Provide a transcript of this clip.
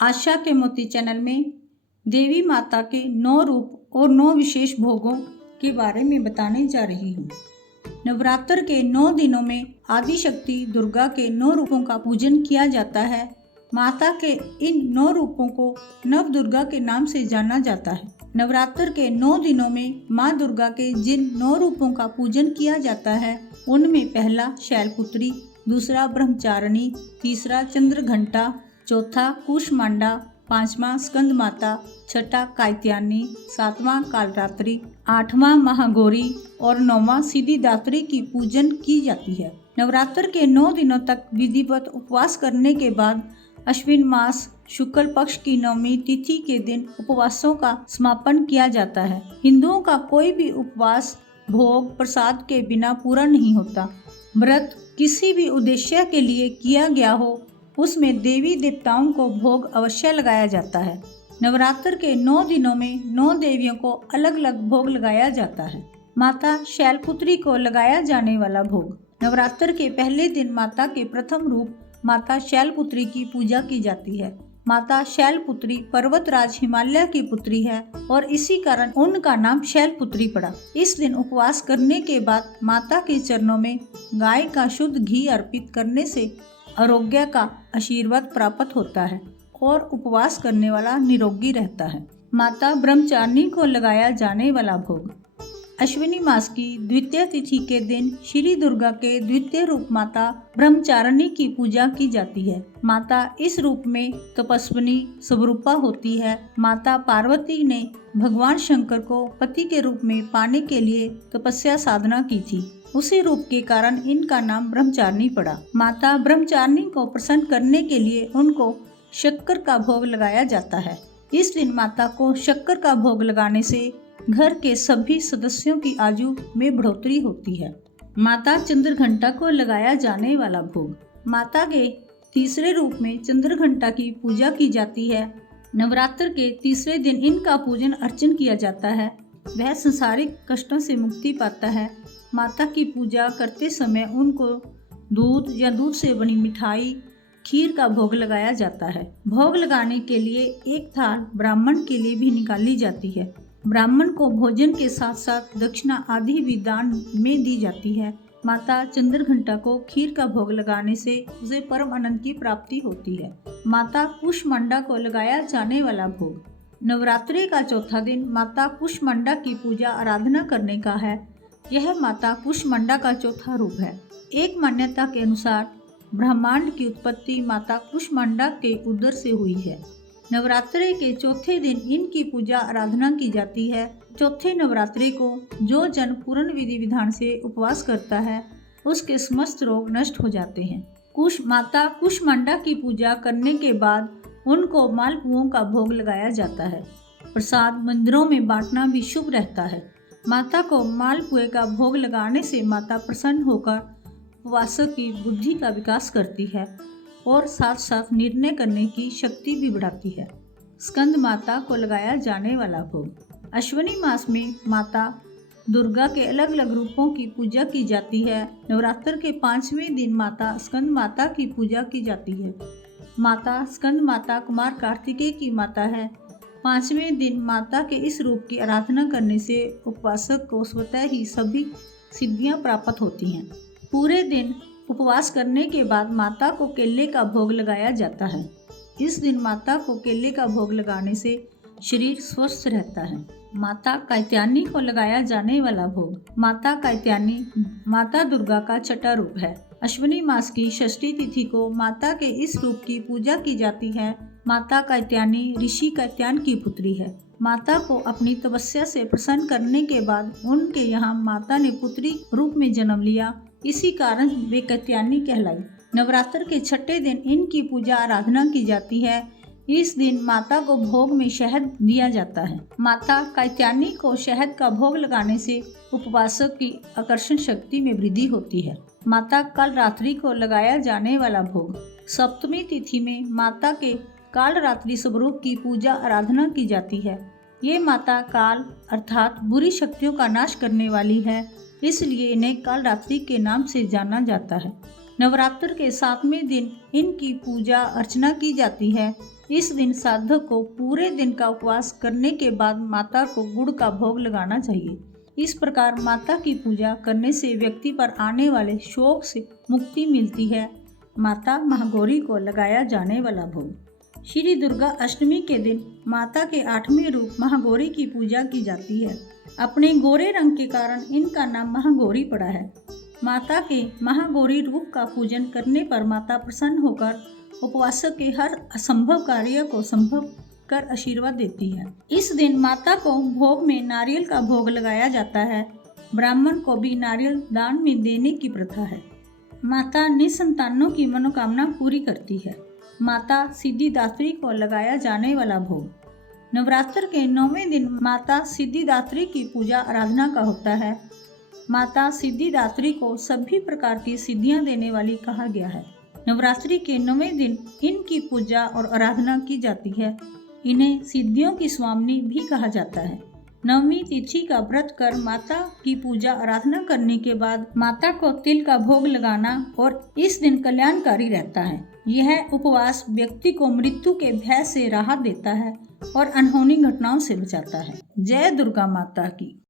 आशा के मोती चैनल में देवी माता के 9 रूप और 9 विशेष भोगों के बारे में बताने जा रही हूँ। नवरात्र के 9 दिनों में आदिशक्ति दुर्गा के 9 रूपों का पूजन किया जाता है। माता के इन 9 रूपों को नव दुर्गा के नाम से जाना जाता है। नवरात्र के 9 दिनों में माँ दुर्गा के जिन 9 रूपों का पूजन किया जाता है उनमें पहला शैलपुत्री, दूसरा ब्रह्मचारिणी, तीसरा चंद्रघंटा, चौथा कूष्मांडा, पांचवा स्कंद माता, छठा कात्यायनी, सातवां कालरात्रि, आठवां महागौरी और नौवां सिद्धिदात्री की पूजन की जाती है। नवरात्र के 9 दिनों तक विधिवत उपवास करने के बाद अश्विन मास शुक्ल पक्ष की 9वीं तिथि के दिन उपवासों का समापन किया जाता है। हिंदुओं का कोई भी उपवास भोग प्रसाद के बिना पूरा नहीं होता। व्रत किसी भी उद्देश्य के लिए किया गया हो उसमें देवी देवताओं को भोग अवश्य लगाया जाता है। नवरात्र के 9 दिनों में 9 देवियों को अलग अलग भोग लगाया जाता है। माता शैलपुत्री को लगाया जाने वाला भोग। नवरात्र के पहले दिन माता के प्रथम रूप माता शैलपुत्री की पूजा की जाती है। माता शैलपुत्री पर्वतराज हिमालय की पुत्री है और इसी कारण उनका नाम शैलपुत्री पड़ा। इस दिन उपवास करने के बाद माता के चरणों में गाय का शुद्ध घी अर्पित करने से आरोग्य का आशीर्वाद प्राप्त होता है और उपवास करने वाला निरोगी रहता है। माता ब्रह्मचारिणी को लगाया जाने वाला भोग। अश्विनी मास की द्वितीय तिथि के दिन श्री दुर्गा के द्वितीय रूप माता ब्रह्मचारिणी की पूजा की जाती है। माता इस रूप में तपस्विनी स्वरूपा होती है। माता पार्वती ने भगवान शंकर को पति के रूप में पाने के लिए तपस्या साधना की थी। उसी रूप के कारण इनका नाम ब्रह्मचारिणी पड़ा। माता ब्रह्मचारिणी को प्रसन्न करने के लिए उनको शक्कर का भोग लगाया जाता है। इस दिन माता को शक्कर का भोग लगाने से घर के सभी सदस्यों की आयु में बढ़ोतरी होती है। माता चंद्रघंटा को लगाया जाने वाला भोग। माता के तीसरे रूप में चंद्रघंटा की पूजा की जाती है। नवरात्र के तीसरे दिन इनका पूजन अर्चन किया जाता है। वह संसारिक कष्टों से मुक्ति पाता है। माता की पूजा करते समय उनको दूध या दूध से बनी मिठाई, खीर का भोग लगाया जाता है। भोग लगाने के लिए एक थाल ब्राह्मण के लिए भी निकाली जाती है। ब्राह्मण को भोजन के साथ साथ दक्षिणा आदि भी दान में दी जाती है। माता चंद्रघंटा को खीर का भोग लगाने से उसे परम आनंद की प्राप्ति होती है। माता कूष्मांडा को लगाया जाने वाला भोग। नवरात्रि का चौथा दिन माता कूष्मांडा की पूजा आराधना करने का है। यह माता कूष्मांडा का चौथा रूप है। एक मान्यता के अनुसार ब्रह्मांड की उत्पत्ति माता कूष्मांडा के उदर से हुई है। नवरात्रि के चौथे दिन इनकी पूजा आराधना की जाती है। चौथे नवरात्रि को जो जन पूर्ण विधि विधान से उपवास करता है उसके समस्त रोग नष्ट हो जाते हैं। माता कूष्मांडा की पूजा करने के बाद उनको मालपुओं का भोग लगाया जाता है। प्रसाद मंदिरों में बांटना भी शुभ रहता है। माता को मालपुए का भोग लगाने से माता प्रसन्न होकर उपवासक की बुद्धि का विकास करती है और साथ साथ निर्णय करने की शक्ति भी बढ़ाती है। स्कंद माता को लगाया जाने वाला भोग। अश्विनी मास में माता दुर्गा के अलग अलग रूपों की पूजा की जाती है। नवरात्र के 5वें दिन माता स्कंद माता की पूजा की जाती है। माता स्कंद माता कुमार कार्तिकेय की माता है। 5वें दिन माता के इस रूप की आराधना करने से उपवासक को स्वतः ही सभी सिद्धियां प्राप्त होती हैं। पूरे दिन उपवास करने के बाद माता को केले का भोग लगाया जाता है। इस दिन माता को केले का भोग लगाने से शरीर स्वस्थ रहता है। माता कात्यायनी को लगाया जाने वाला भोग। माता कात्यायनी माता दुर्गा का छठा रूप है। अश्विनी मास की षष्ठी तिथि को माता के इस रूप की पूजा की जाती है। माता कात्यायनी ऋषि कात्यायन की पुत्री है। माता को अपनी तपस्या से प्रसन्न करने के बाद उनके यहाँ माता ने पुत्री रूप में जन्म लिया। इसी कारण वे कात्यायनी कहलाई। नवरात्र के छठे दिन इनकी पूजा आराधना की जाती है। इस दिन माता को भोग में शहद दिया जाता है। माता कात्यायनी को शहद का भोग लगाने से उपवासक की आकर्षण शक्ति में वृद्धि होती है। माता कालरात्रि को लगाया जाने वाला भोग। सप्तमी तिथि में माता के कालरात्रि स्वरूप की पूजा आराधना की जाती है। ये माता काल अर्थात बुरी शक्तियों का नाश करने वाली है, इसलिए इन्हें कालरात्रि के नाम से जाना जाता है। नवरात्र के 7वें दिन इनकी पूजा अर्चना की जाती है। इस दिन साधक को पूरे दिन का उपवास करने के बाद माता को गुड़ का भोग लगाना चाहिए। इस प्रकार माता की पूजा करने से व्यक्ति पर आने वाले शोक से मुक्ति मिलती है। माता महागौरी को लगाया जाने वाला भोग। श्री दुर्गा अष्टमी के दिन माता के 8वें रूप महागौरी की पूजा की जाती है। अपने गोरे रंग के कारण इनका नाम महागौरी पड़ा है। माता के महागौरी रूप का पूजन करने पर माता प्रसन्न होकर उपवासक के हर असंभव कार्य को संभव कर आशीर्वाद देती है। इस दिन माता को भोग में नारियल का भोग लगाया जाता है। ब्राह्मण को भी नारियल दान में देने की प्रथा है। माता निसंतानों की मनोकामना पूरी करती है। माता सिद्धिदात्री को लगाया जाने वाला भोग। नवरात्र के 9वें दिन माता सिद्धिदात्री की पूजा आराधना का होता है। माता सिद्धिदात्री को सभी प्रकार की सिद्धियां देने वाली कहा गया है। नवरात्रि के 9वें दिन इनकी पूजा और आराधना की जाती है। इन्हें सिद्धियों की स्वामिनी भी कहा जाता है। 9वीं तिथि का व्रत कर माता की पूजा आराधना करने के बाद माता को तिल का भोग लगाना और इस दिन कल्याणकारी रहता है। यह उपवास व्यक्ति को मृत्यु के भय से राहत देता है और अनहोनी घटनाओं से बचाता है। जय दुर्गा माता की।